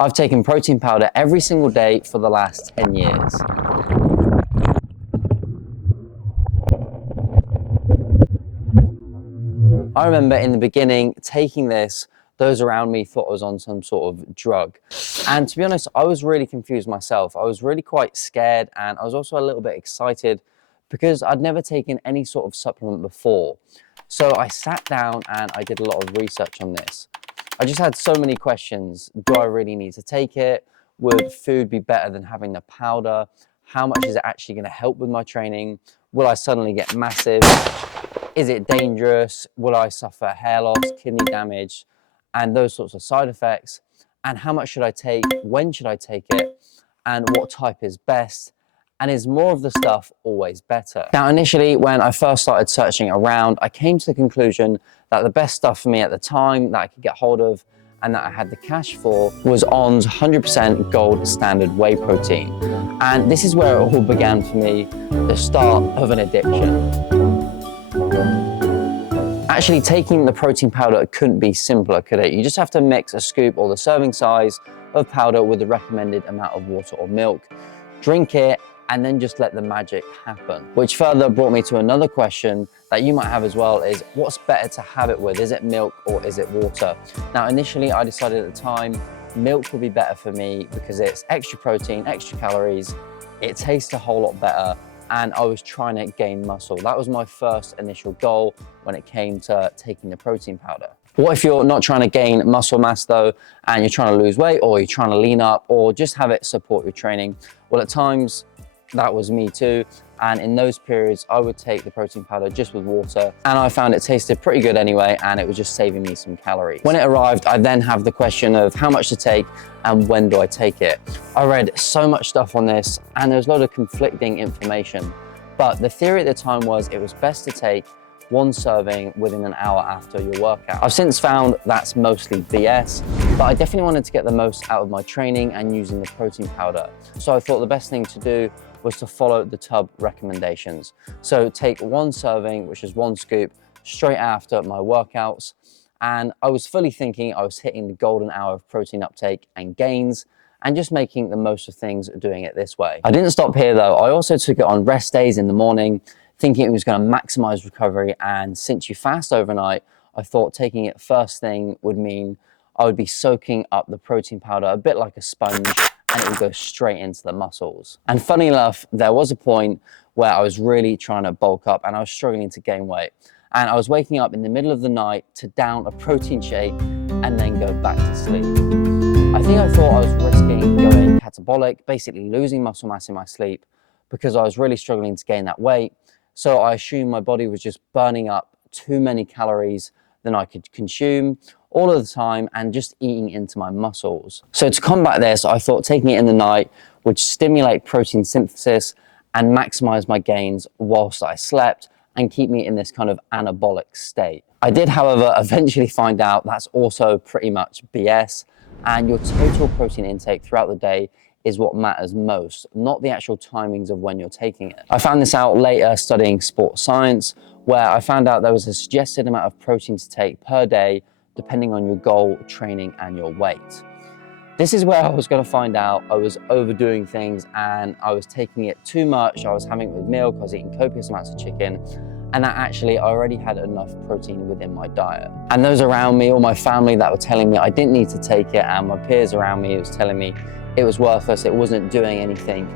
I've taken protein powder every single day for the last 10 years. I remember in the beginning taking this, those around me thought I was on some sort of drug. And to be honest, I was really confused myself. I was really quite scared, and I was also a little bit excited because I'd never taken any sort of supplement before. So I sat down and I did a lot of research on this. I just had so many questions. Do I really need to take it? Would food be better than having the powder? How much is it actually going to help with my training? Will I suddenly get massive? Is it dangerous? Will I suffer hair loss, kidney damage, and those sorts of side effects? And how much should I take? When should I take it? And what type is best? And is more of the stuff always better? Now, initially, when I first started searching around, I came to the conclusion that the best stuff for me at the time that I could get hold of and that I had the cash for was On's 100% gold standard whey protein. And this is where it all began for me, the start of an addiction. Actually, taking the protein powder couldn't be simpler, could it? You just have to mix a scoop or the serving size of powder with the recommended amount of water or milk, drink it, and then just let the magic happen. Which further brought me to another question that you might have as well, is what's better to have it with? Is it milk or is it water? Now, initially I decided at the time, milk would be better for me because it's extra protein, extra calories, it tastes a whole lot better, and I was trying to gain muscle. That was my first initial goal when it came to taking the protein powder. What if you're not trying to gain muscle mass though, and you're trying to lose weight, or you're trying to lean up, or just have it support your training? Well, at times, that was me too. And in those periods, I would take the protein powder just with water, and I found it tasted pretty good anyway, and it was just saving me some calories. When it arrived, I then have the question of how much to take and when do I take it? I read so much stuff on this, and there's a lot of conflicting information. But the theory at the time was it was best to take one serving within an hour after your workout. I've since found that's mostly BS, but I definitely wanted to get the most out of my training and using the protein powder. So I thought the best thing to do was to follow the tub recommendations. So take one serving, which is one scoop, straight after my workouts. And I was fully thinking I was hitting the golden hour of protein uptake and gains, and just making the most of things doing it this way. I didn't stop here though. I also took it on rest days in the morning, thinking it was going to maximize recovery. And since you fast overnight, I thought taking it first thing would mean I would be soaking up the protein powder a bit like a sponge, and it would go straight into the muscles. And funny enough, there was a point where I was really trying to bulk up and I was struggling to gain weight. And I was waking up in the middle of the night to down a protein shake and then go back to sleep. I think I thought I was risking going catabolic, basically losing muscle mass in my sleep, because I was really struggling to gain that weight. So I assumed my body was just burning up too many calories than I could consume all of the time and just eating into my muscles. So to combat this, I thought taking it in the night would stimulate protein synthesis and maximize my gains whilst I slept and keep me in this kind of anabolic state. I did, however, eventually find out that's also pretty much BS, and your total protein intake throughout the day is what matters most, not the actual timings of when you're taking it. I found this out later studying sports science, where I found out there was a suggested amount of protein to take per day depending on your goal, training, and your weight. This is where I was going to find out I was overdoing things and I was taking it too much. I was having it with milk, I was eating copious amounts of chicken, and that actually I already had enough protein within my diet. And those around me, or my family, that were telling me I didn't need to take it, and my peers around me was telling me it was worthless, it wasn't doing anything,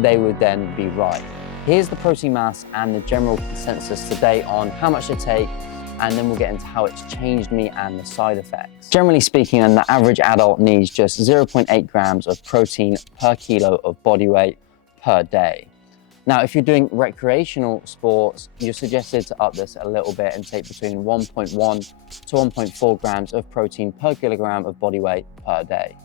they would then be right. Here's the protein mass and the general consensus today on how much to take, and then we'll get into how it's changed me and the side effects. Generally speaking, the average adult needs just 0.8 grams of protein per kilo of body weight per day. Now, if you're doing recreational sports, you're suggested to up this a little bit and take between 1.1 to 1.4 grams of protein per kilogram of body weight per day.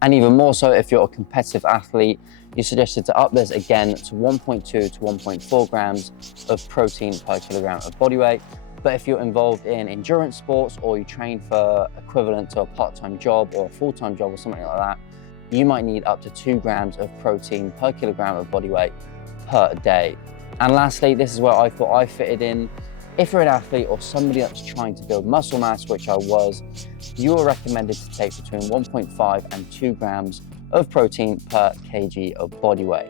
And even more so, if you're a competitive athlete, you're suggested to up this again to 1.2 to 1.4 grams of protein per kilogram of body weight. But if you're involved in endurance sports, or you train for equivalent to a part-time job or a full-time job or something like that, you might need up to 2 grams of protein per kilogram of body weight per day. And lastly, this is where I thought I fitted in. If you're an athlete or somebody that's trying to build muscle mass, which I was, you are recommended to take between 1.5 and 2 grams of protein per kg of body weight.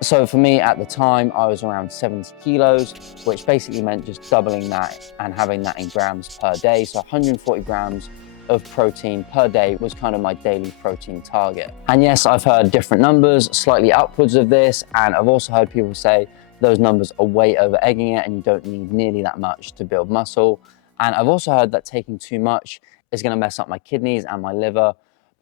So for me at the time, I was around 70 kilos, which basically meant just doubling that and having that in grams per day. So 140 grams of protein per day was kind of my daily protein target. And yes, I've heard different numbers, slightly upwards of this, and I've also heard people say those numbers are way over egging it and you don't need nearly that much to build muscle. And I've also heard that taking too much is going to mess up my kidneys and my liver.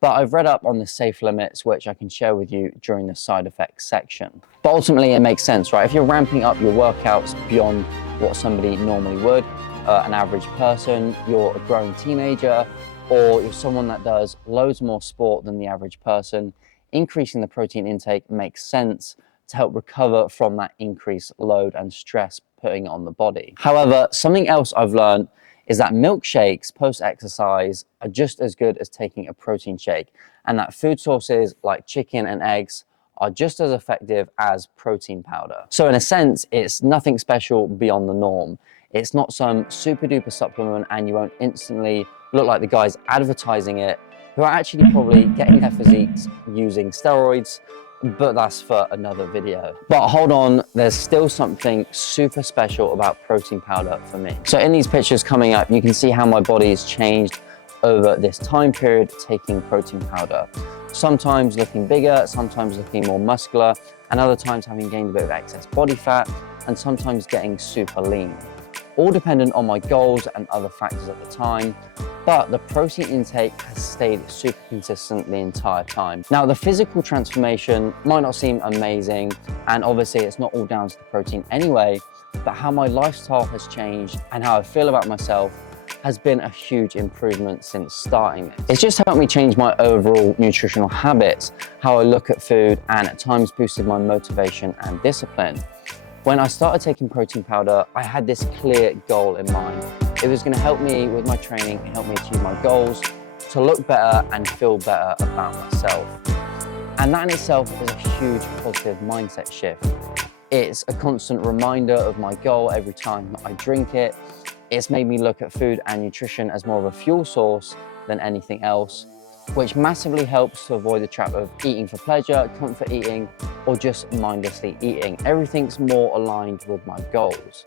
But I've read up on the safe limits, which I can share with you during the side effects section. But ultimately it makes sense, right? If you're ramping up your workouts beyond what somebody normally would, an average person, you're a growing teenager, or you're someone that does loads more sport than the average person, increasing the protein intake makes sense to help recover from that increased load and stress putting on the body. However, something else I've learned is that milkshakes post-exercise are just as good as taking a protein shake, and that food sources like chicken and eggs are just as effective as protein powder. So in a sense, it's nothing special beyond the norm. It's not some super duper supplement and you won't instantly look like the guys advertising it who are actually probably getting their physiques using steroids, but that's for another video. But hold on, there's still something super special about protein powder for me. So in these pictures coming up, you can see how my body has changed over this time period taking protein powder. Sometimes looking bigger, sometimes looking more muscular, and other times having gained a bit of excess body fat, and sometimes getting super lean. All dependent on my goals and other factors at the time, but the protein intake has stayed super consistent the entire time. Now, the physical transformation might not seem amazing, and obviously it's not all down to the protein anyway, but how my lifestyle has changed and how I feel about myself has been a huge improvement since starting this. It's just helped me change my overall nutritional habits, how I look at food, and at times boosted my motivation and discipline. When I started taking protein powder, I had this clear goal in mind. It was going to help me with my training, help me achieve my goals, to look better and feel better about myself. And that in itself is a huge positive mindset shift. It's a constant reminder of my goal every time I drink it. It's made me look at food and nutrition as more of a fuel source than anything else, which massively helps to avoid the trap of eating for pleasure, comfort eating, or just mindlessly eating. Everything's more aligned with my goals.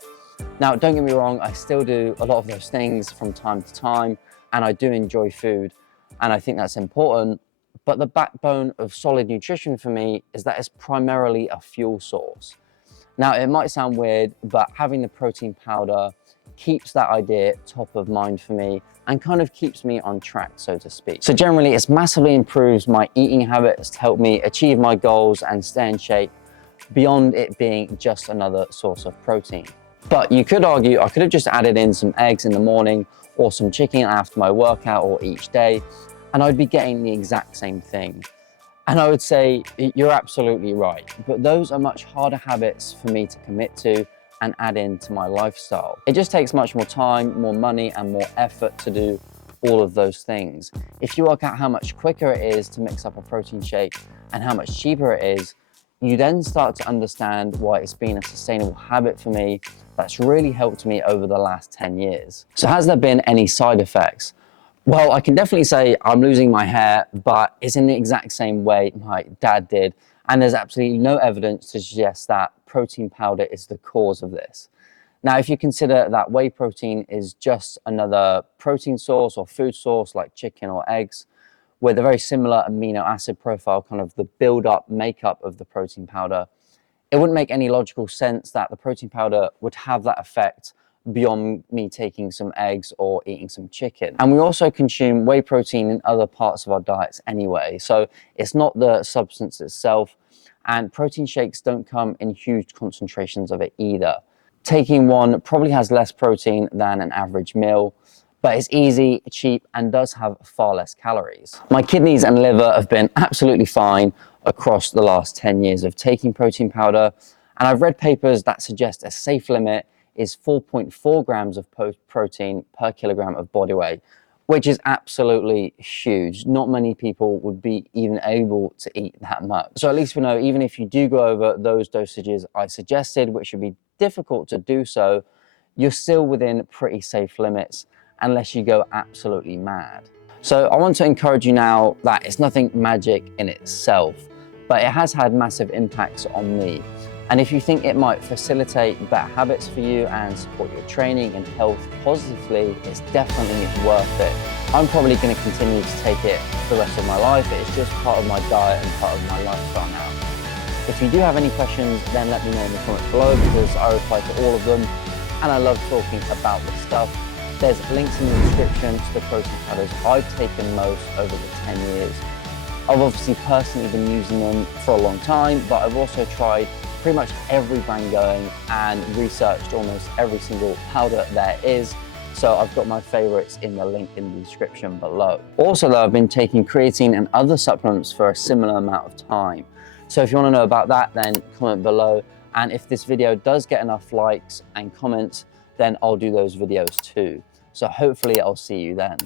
Now, don't get me wrong, I still do a lot of those things from time to time, and I do enjoy food, and I think that's important, but the backbone of solid nutrition for me is that it's primarily a fuel source. Now, it might sound weird, but having the protein powder keeps that idea top of mind for me and kind of keeps me on track, so to speak. So generally, it's massively improves my eating habits to help me achieve my goals and stay in shape beyond it being just another source of protein. But you could argue I could have just added in some eggs in the morning or some chicken after my workout or each day, and I'd be getting the exact same thing. And I would say you're absolutely right, but those are much harder habits for me to commit to and add into my lifestyle. It just takes much more time, more money, and more effort to do all of those things. If you work out how much quicker it is to mix up a protein shake and how much cheaper it is, you then start to understand why it's been a sustainable habit for me that's really helped me over the last 10 years. So has there been any side effects? Well, I can definitely say I'm losing my hair, but it's in the exact same way my dad did. And there's absolutely no evidence to suggest that protein powder is the cause of this. Now, if you consider that whey protein is just another protein source or food source like chicken or eggs, with a very similar amino acid profile, kind of the build-up, makeup of the protein powder, it wouldn't make any logical sense that the protein powder would have that effect beyond me taking some eggs or eating some chicken. And we also consume whey protein in other parts of our diets anyway, so it's not the substance itself, and protein shakes don't come in huge concentrations of it either. Taking one probably has less protein than an average meal, but it's easy, cheap, and does have far less calories. My kidneys and liver have been absolutely fine across the last 10 years of taking protein powder, and I've read papers that suggest a safe limit is 4.4 grams of protein per kilogram of body weight, which is absolutely huge. Not many people would be even able to eat that much. So at least we know, even if you do go over those dosages I suggested, which would be difficult to do so, you're still within pretty safe limits unless you go absolutely mad. So I want to encourage you now that it's nothing magic in itself, but it has had massive impacts on me. And if you think it might facilitate better habits for you and support your training and health positively, it's definitely worth it. I'm probably going to continue to take it for the rest of my life. It's just part of my diet and part of my lifestyle now. If you do have any questions, then let me know in the comments below, because I reply to all of them and I love talking about this stuff. There's links in the description to the protein powders I've taken most over the 10 years. I've obviously personally been using them for a long time, but I've also tried pretty much every brand going and researched almost every single powder there is. So I've got my favorites in the link in the description below. Also though, I've been taking creatine and other supplements for a similar amount of time. So if you want to know about that, then comment below. And if this video does get enough likes and comments, then I'll do those videos too. So hopefully I'll see you then.